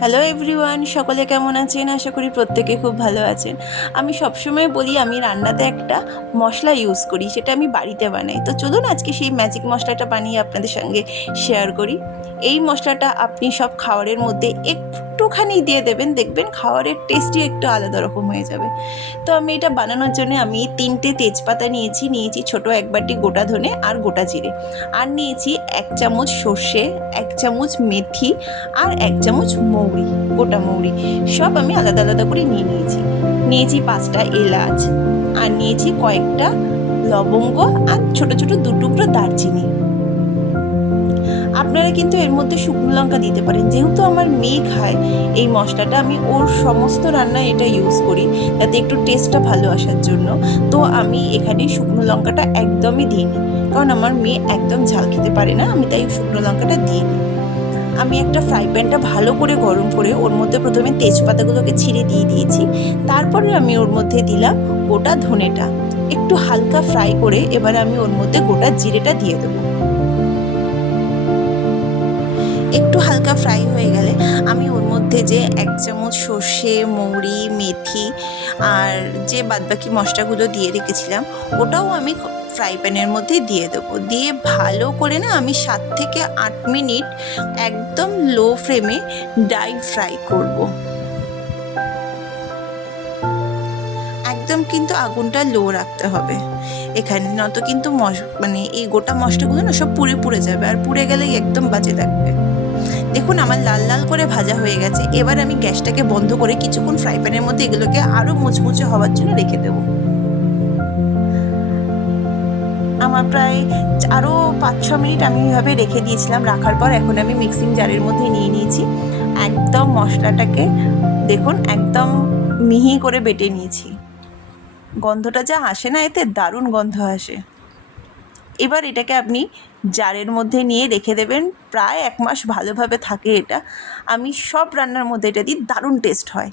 Hello everyone, সকলে কেমন আছেন? আশা করি প্রত্যেকে খুব ভালো আছেন। আমি সবসময় বলি আমি রান্নাতে একটা মশলা ইউজ করি, সেটা আমি বাড়িতে বানাই। তো চলুন আজকে সেই ম্যাজিক মশলাটা বানিয়ে আপনাদের সঙ্গে শেয়ার করি। এই মশলাটা আপনি সব খাবারের মধ্যে একটুখানি দিয়ে দেবেন, দেখবেন খাবারের টেস্টই একটু আলাদা রকম হয়ে যাবে। তো আমি এটা বানানোর জন্য আমি 3টে তেজপাতা নিয়েছি ছোট 1 বাটি গোটা ধনে আর গোটা জিরে, আর নিয়েছি 1 চামচ সর্ষে, 1 চামচ মেথি আর 1 চামচ মৌরি, গোটা মৌরি। সব আমি আলাদা আলাদা করে নিয়েছি 5টা এলাচ, আর নিয়েছি কয়েকটা লবঙ্গ আর ছোট ছোট 2 টুকরো দারচিনি। আপনারা কিন্তু এর মধ্যে শুকনো লঙ্কা দিতে পারেন। যেহেতু আমার মেয়ে খায় এই মশলাটা, আমি ওর সমস্ত রান্নায় এটা ইউজ করি যাতে একটু টেস্টটা ভালো আসার জন্য। তো আমি এখানে শুকনো লঙ্কাটা একদমই দিইনি, কারণ আমার মেয়ে একদম ঝাল খেতে পারে না, আমি তাই শুকনো লঙ্কাটা দিইনি। আমি একটা ফ্রাই প্যানটা ভালো করে গরম করে ওর মধ্যে প্রথমে তেজপাতাগুলোকে ছিঁড়ে দিয়ে দিয়েছি। তারপরে আমি ওর মধ্যে দিলাম গোটা ধনেটা। একটু হালকা ফ্রাই করে এবার আমি ওর মধ্যে গোটা জিরেটা দিয়ে দেবো। একটু হালকা ফ্রাই হয়ে গেলে আমি ওর মধ্যে যে 1 চামচ সর্ষে, মৌরি, মেথি আর যে বাদবাকি মশলাগুলো দিয়ে রেখেছিলাম ওটাও আমি ফ্রাই প্যানের মধ্যে দিয়ে দেবো। দিয়ে ভালো করে না আমি 7 থেকে 8 মিনিট একদম লো ফ্লেমে ড্রাই ফ্রাই করব। একদম কিন্তু আগুনটা লো রাখতে হবে এখানে, নয়তো কিন্তু মানে এই গোটা মশলাগুলো না সব পুড়ে যাবে, আর পুড়ে গেলেই একদম বাজে লাগবে। দেখুন আমার লাল লাল করে ভাজা হয়ে গেছে। এবার আমি গ্যাসটাকে বন্ধ করে কিছুক্ষণ ফ্রাই প্যানের মধ্যে এগুলোকে আরও মুচমুচে হওয়ার জন্য রেখে দেবো। আমার প্রায় আরও 5-6 মিনিট আমি এইভাবে রেখে দিয়েছিলাম। রাখার পর এখন আমি মিক্সিং জারের মধ্যে নিয়ে নিয়েছি। একদম মশলাটাকে দেখুন একদম মিহি করে বেটে নিয়েছি। গন্ধটা যা আসে না, এতে দারুণ গন্ধ আসে। এবার এটাকে আপনি জারের মধ্যে নিয়ে রেখে দেবেন, প্রায় 1 মাস ভালোভাবে থাকে এটা। আমি সব রান্নার মধ্যে এটা দিই, দারুণ টেস্ট হয়।